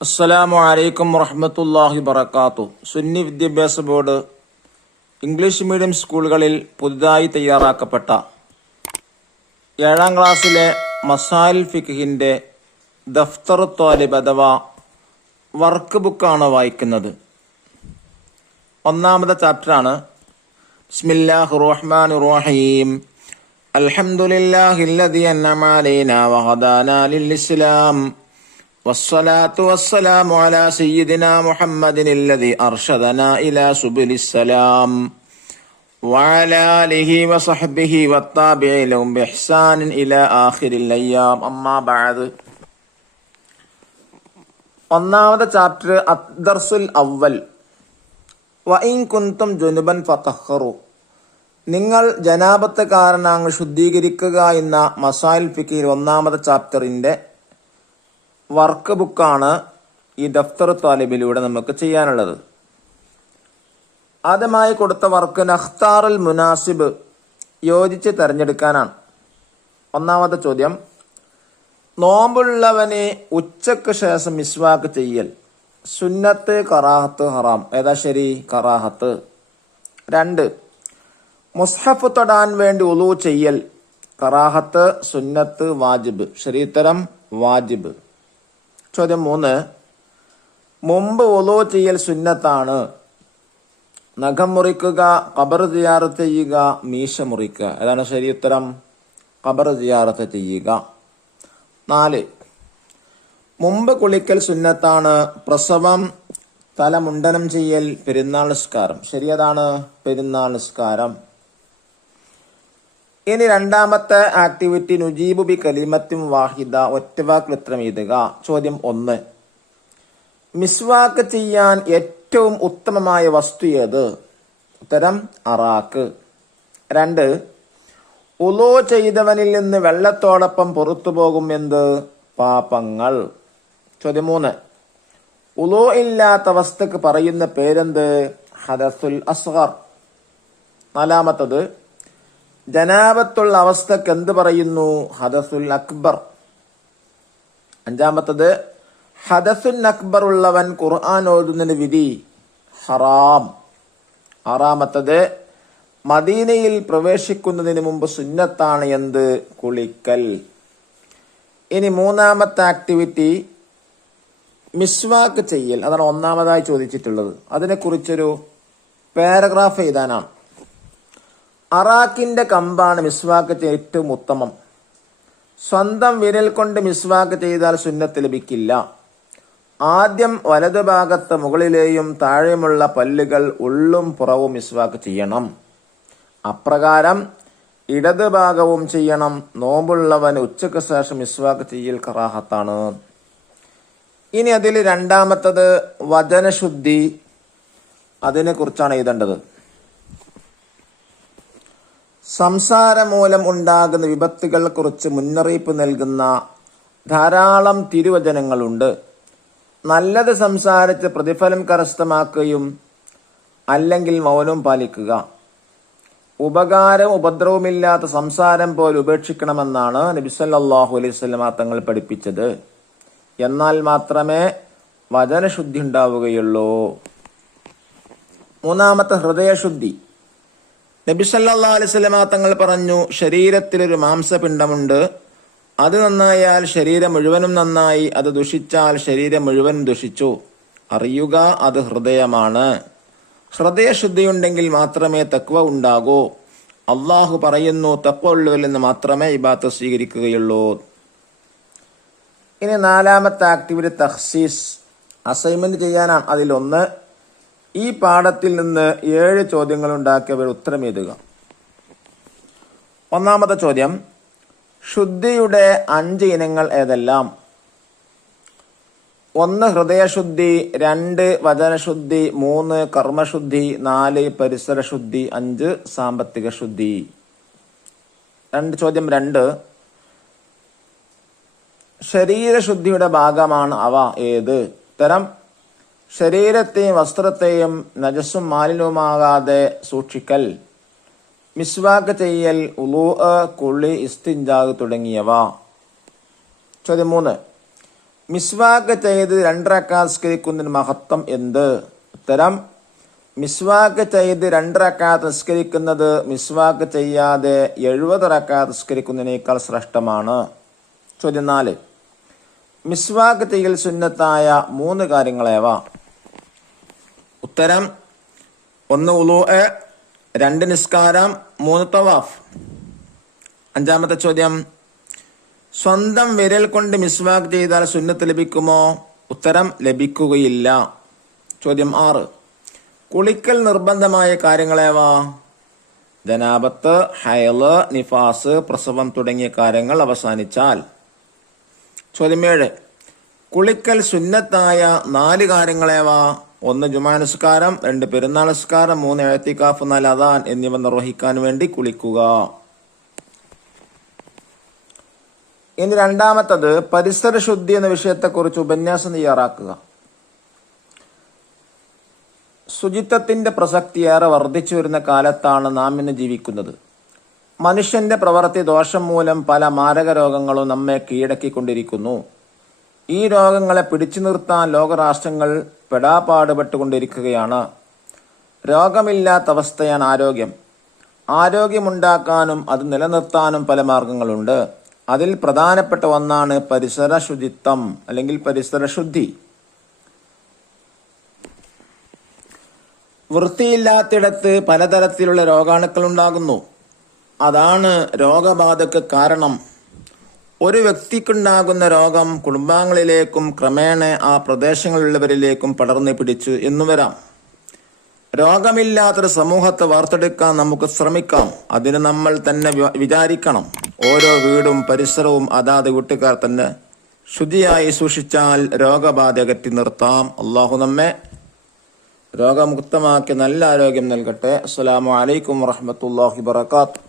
അസ്സലാമു അലൈക്കും വറഹ്മത്തുള്ളാഹി വബറകാതുഹു. സുന്നി വിദ്യാഭ്യാസ ബോർഡ് ഇംഗ്ലീഷ് മീഡിയം സ്കൂളുകളിൽ പുതുതായി തയ്യാറാക്കപ്പെട്ട 7ാം ക്ലാസ്സിലെ മസായിൽ ഫിഖ്ഹിന്റെ ദഫ്തർ ത്വാലിബ് അഥവാ വർക്ക് ബുക്കാണ് വായിക്കുന്നത്. ഒന്നാമത്തെ ചാപ്റ്ററാണ്. ബിസ്മില്ലാഹിർ റഹ്മാനിർ റഹീം. അൽഹംദുലില്ലാഹില്ലദീ അൻഅമ അലൈനാ വഹദാനാ ലിൽ ഇസ്ലാം വസ്സലാത്തു വസ്സലാമു അലാ സയ്യിദിനാ മുഹമ്മദിനില്ലദീ അർശദനാ ഇലാ സുബുലിസ്സലാം വഅലാ ആലിഹി വസഹ്ബിഹി വത്താബിഈന ലഹും ബിഇഹ്സാനിൻ ഇലാ ആഖിരിൽ അയ്യാം. അമ്മാ ബഅദ്. ഒന്നാമത്തെ ചാപ്റ്റർ അദ്ദർസുൽ അവ്വൽ. വഇൻ കുൻതും ജുനുബൻ ഫതഹ്ഹറു. നിങ്ങൾ ജനാബത്ത് കാരണങ്ങൾ ശുദ്ധീകരിക്കുക എന്ന മസായിൽ ഫിഖിൽ ഒന്നാമത്തെ ചാപ്റ്ററിന്റെ വർക്ക് ബുക്കാണ് ഈ ദഫ്തർ ത്വാലിബിലൂടെ നമുക്ക് ചെയ്യാനുള്ളത്. ആദ്യമായി കൊടുത്ത വർക്ക് നഖ്താറുൽ മുനാസിബ്, യോജിച്ച് തെരഞ്ഞെടുക്കാനാണ്. ഒന്നാമത്തെ ചോദ്യം, നോമ്പുള്ളവന് ഉച്ചക്ക് ശേഷം മിസ്വാക്ക് ചെയ്യൽ സുന്നത്ത്, കറാഹത്ത്, ഹറാം? ഏതാ ശരി? കറാഹത്ത്. 2, മുസ്ഹഫ് തൊടാൻ വേണ്ടി ഉളൂ ചെയ്യൽ കറാഹത്ത്, സുന്നത്ത്, വാജിബ്? ശരിയുത്തരം വാജിബ്. ചോദ്യം 3, മുമ്പ് ഉളൂ ചെയ്യൽ സുന്നത്താണ്. നഖം മുറിക്കുക, ഖബർ സിയാറത്ത് ചെയ്യുക, മീശ മുറിക്കുക? ഏതാണ് ശരിയുത്തരം? ഖബർ സിയാറത്ത് ചെയ്യുക. 4, മുമ്പ് കുളിക്കൽ സുന്നത്താണ്. പ്രസവം, തലമുണ്ടനം ചെയ്യൽ, പെരുന്നാൾ നിസ്കാരം? ശരിയതാണ്, പെരുന്നാൾ നിസ്കാരം. ഇനി രണ്ടാമത്തെ ആക്ടിവിറ്റി, നുജീബു ബി കലിമത്തിൻ വാഹിദ, ഒറ്റവാക്കിൽ ഉത്തരം എഴുതുക. ചോദ്യം 1, മിസ്വാക്ക് ചെയ്യാൻ ഏറ്റവും ഉത്തമമായ വസ്തു ഏത്? ഉത്തരം അറാക്ക്. 2, ഉളൂ ചെയ്തവനിൽ നിന്ന് വെള്ളത്തോടൊപ്പം പുറത്തു പോകും എന്ത്? പാപങ്ങൾ? ചോദ്യം 3, ഉളൂ ഇല്ലാത്ത വസ്തുക്ക് പറയുന്ന പേരെന്ത്? ഹദസുൽ അസ്ഗർ. 4, ജനാബത്തുള്ള അവസ്ഥക്ക് എന്ത് പറയുന്നു? ഹദസുൽ അക്ബർ. 5, ഹദസുൽ അക്ബർ ഉള്ളവൻ ഖുർആൻ ഓതുന്നതിന് വിധി ഹറാം. 6, മദീനയിൽ പ്രവേശിക്കുന്നതിന് മുമ്പ് സുന്നത്താണ് എന്ത്? കുളിക്കൽ. ഇനി മൂന്നാമത്തെ ആക്ടിവിറ്റി, മിസ്വാക്ക് ചെയ്യൽ. അതാണ് ഒന്നാമതായി ചോദിച്ചിട്ടുള്ളത്. അതിനെക്കുറിച്ചൊരു പാരഗ്രാഫ് എഴുതാനാണ്. അറാക്കിന്റെ കമ്പാണ് മിസ്വാക്ക് ഏറ്റവും ഉത്തമം. സ്വന്തം വിരൽ കൊണ്ട് മിസ്വാക്ക് ചെയ്താൽ സുന്നത്ത് ലഭിക്കില്ല. ആദ്യം വലതുഭാഗത്ത് മുകളിലെയും താഴെയുമുള്ള പല്ലുകൾ ഉള്ളും പുറവും മിസ്വാക്ക് ചെയ്യണം. അപ്രകാരം ഇടത് ഭാഗവും ചെയ്യണം. നോമ്പുള്ളവന് ഉച്ചയ്ക്ക് ശേഷം മിസ്വാക്ക് ചെയ്യൽ കറാഹത്താണ്. ഇനി അതിൽ രണ്ടാമത്തത് വചനശുദ്ധി. അതിനെ കുറിച്ചാണ് എഴുതേണ്ടത്. സംസാരം മൂലം ഉണ്ടാകുന്ന വിപത്തുകളെ കുറിച്ച് മുന്നറിയിപ്പ് നൽകുന്ന ധാരാളം തിരുവചനങ്ങളുണ്ട്. നല്ലത് സംസാരിച്ച് പ്രതിഫലം കരസ്ഥമാക്കുകയും അല്ലെങ്കിൽ മൗനം പാലിക്കുക. ഉപകാരവും ഉപദ്രവമില്ലാത്ത സംസാരം പോലെ ഉപേക്ഷിക്കണമെന്നാണ് നബി സല്ലല്ലാഹു അലൈഹി വസല്ലം തങ്ങൾ പഠിപ്പിച്ചത്. എന്നാൽ മാത്രമേ വചനശുദ്ധി ഉണ്ടാവുകയുള്ളൂ. മൂന്നാമത്തെ, ഹൃദയശുദ്ധി. നബി സല്ലല്ലാഹു അലൈഹി വസല്ലം തങ്ങൾ പറഞ്ഞു, ശരീരത്തിലൊരു മാംസപിണ്ഡമുണ്ട്. അത് നന്നായാൽ ശരീരം മുഴുവനും നന്നായി, അത് ദുഷിച്ചാൽ ശരീരം മുഴുവനും ദുഷിച്ചു. അറിയുക, അത് ഹൃദയമാണ്. ഹൃദയശുദ്ധിയുണ്ടെങ്കിൽ മാത്രമേ തഖ്വ ഉണ്ടാകൂ. അള്ളാഹു പറയുന്നു, തഖ്വ ഉള്ളവരിൽ നിന്ന് മാത്രമേ ഇബാദത്ത് സ്വീകരിക്കുകയുള്ളൂ. ഇനി നാലാമത്തെ ആക്ടിവിറ്റി, തഖ്സീസ്. അസൈൻമെന്റ് ചെയ്യാനാണ്. അതിലൊന്ന്, ഈ പാഠത്തിൽ നിന്ന് 7 ചോദ്യങ്ങൾ ഉണ്ടാക്കിയവർ ഉത്തരം എഴുതുക. ഒന്നാമത്തെ ചോദ്യം, ശുദ്ധിയുടെ 5 ഇനങ്ങൾ ഏതെല്ലാം? 1 ഹൃദയശുദ്ധി, 2 വചനശുദ്ധി, 3 കർമ്മശുദ്ധി, 4 പരിസരശുദ്ധി, 5 സാമ്പത്തിക ശുദ്ധി. ചോദ്യം 2, ശരീരശുദ്ധിയുടെ ഭാഗമാണ് അവ ഏത്? ഉത്തരം ശരീരത്തെയും വസ്ത്രത്തെയും നജസ്സും മാലിന്യവുമാകാതെ സൂക്ഷിക്കൽ, മിസ്വാക്ക് ചെയ്യൽ, ഉളൂ, കുളി, ഇസ്തിൻജാ തുടങ്ങിയവ. ചോദ്യം 3, മിസ്വാക്ക് ചെയ്ത് 2 റക്അത്ത് നിസ്കരിക്കുന്നതിന് മഹത്വം എന്ത്? ഉത്തരം, മിസ്വാക്ക് ചെയ്ത് 2 റക്അത്ത് നിസ്കരിക്കുന്നത് മിസ്വാക്ക് ചെയ്യാതെ 70 റക്അത്ത് നിസ്കരിക്കുന്നതിനേക്കാൾ ശ്രേഷ്ഠമാണ്. ചോദ്യം 4. മിസ്വാക്ക് ചെയ്യൽ സുന്നത്തായ 3 കാര്യങ്ങളേവ? ഉത്തരം, 1 വുളൂഅ്, 2 നിസ്കാരം, 3 തവാഫ്. 5-ാമത്തെ ചോദ്യം, സ്വന്തം വിരൽ കൊണ്ട് മിസ്വാക്ക് ചെയ്താൽ സുന്നത്ത് ലഭിക്കുമോ? ഉത്തരം, ലഭിക്കുകയില്ല. ചോദ്യം 6. കുളിക്കൽ നിർബന്ധമായ കാര്യങ്ങളേവ? ജനാബത്ത്, ഹൈള്, നിഫാസ്, പ്രസവം തുടങ്ങിയ കാര്യങ്ങൾ അവസാനിച്ചാൽ. ചോദ്യം 7. കുളിക്കൽ സുന്നത്തായ 4 കാര്യങ്ങളേവ? 1 ജുമാ നിസ്കാരം, 2 പെരുന്നാൾ നിസ്കാരം, 3 ഇഅ്തികാഫ്, 4 അദാൻ എന്നിവ നിർവഹിക്കാൻ വേണ്ടി കുളിക്കുക. ഇനി 2-ാമത്തത്, പരിസര ശുദ്ധി എന്ന വിഷയത്തെക്കുറിച്ച് ഉപന്യാസം തയ്യാറാക്കുക. ശുചിത്വത്തിന്റെ പ്രസക്തി ഏറെ വർദ്ധിച്ചു വരുന്ന കാലത്താണ് നാം ഇന്ന് ജീവിക്കുന്നത്. മനുഷ്യന്റെ പ്രവൃത്തി ദോഷം മൂലം പല മാരക രോഗങ്ങളും നമ്മെ കീഴടക്കിക്കൊണ്ടിരിക്കുന്നു. ഈ രോഗങ്ങളെ പിടിച്ചു നിർത്താൻ ലോകരാഷ്ട്രങ്ങൾ പെടാപ്പാടുപെട്ടുകൊണ്ടിരിക്കുകയാണ്. രോഗമില്ലാത്ത അവസ്ഥയാണ് ആരോഗ്യം. ആരോഗ്യമുണ്ടാക്കാനും അത് നിലനിർത്താനും പല മാർഗങ്ങളുണ്ട്. അതിൽ പ്രധാനപ്പെട്ട ഒന്നാണ് പരിസര ശുചിത്വം അല്ലെങ്കിൽ പരിസര ശുദ്ധി. വൃത്തിയില്ലാത്തിടത്ത് പലതരത്തിലുള്ള രോഗാണുക്കൾ ഉണ്ടാകുന്നു. അതാണ് രോഗബാധക്ക് കാരണം. ഒരു വ്യക്തിക്കുണ്ടാകുന്ന രോഗം കുടുംബാംഗങ്ങളിലേക്കും ക്രമേണ ആ പ്രദേശങ്ങളിലുള്ളവരിലേക്കും പടർന്നു പിടിച്ചു എന്നു വരാം. രോഗമില്ലാത്തൊരു സമൂഹത്തെ വാർത്തെടുക്കാൻ നമുക്ക് ശ്രമിക്കാം. അതിന് നമ്മൾ തന്നെ വിചാരിക്കണം. ഓരോ വീടും പരിസരവും അതാത് വീട്ടുകാർ തന്നെ ശുചിയായി സൂക്ഷിച്ചാൽ രോഗബാധ അകറ്റി നിർത്താം. അള്ളാഹു നമ്മെ രോഗമുക്തമാക്കി നല്ല ആരോഗ്യം നൽകട്ടെ. അസ്സലാമു അലൈക്കും വറഹ്മത്തുള്ളാഹി വബറകാതുഹു.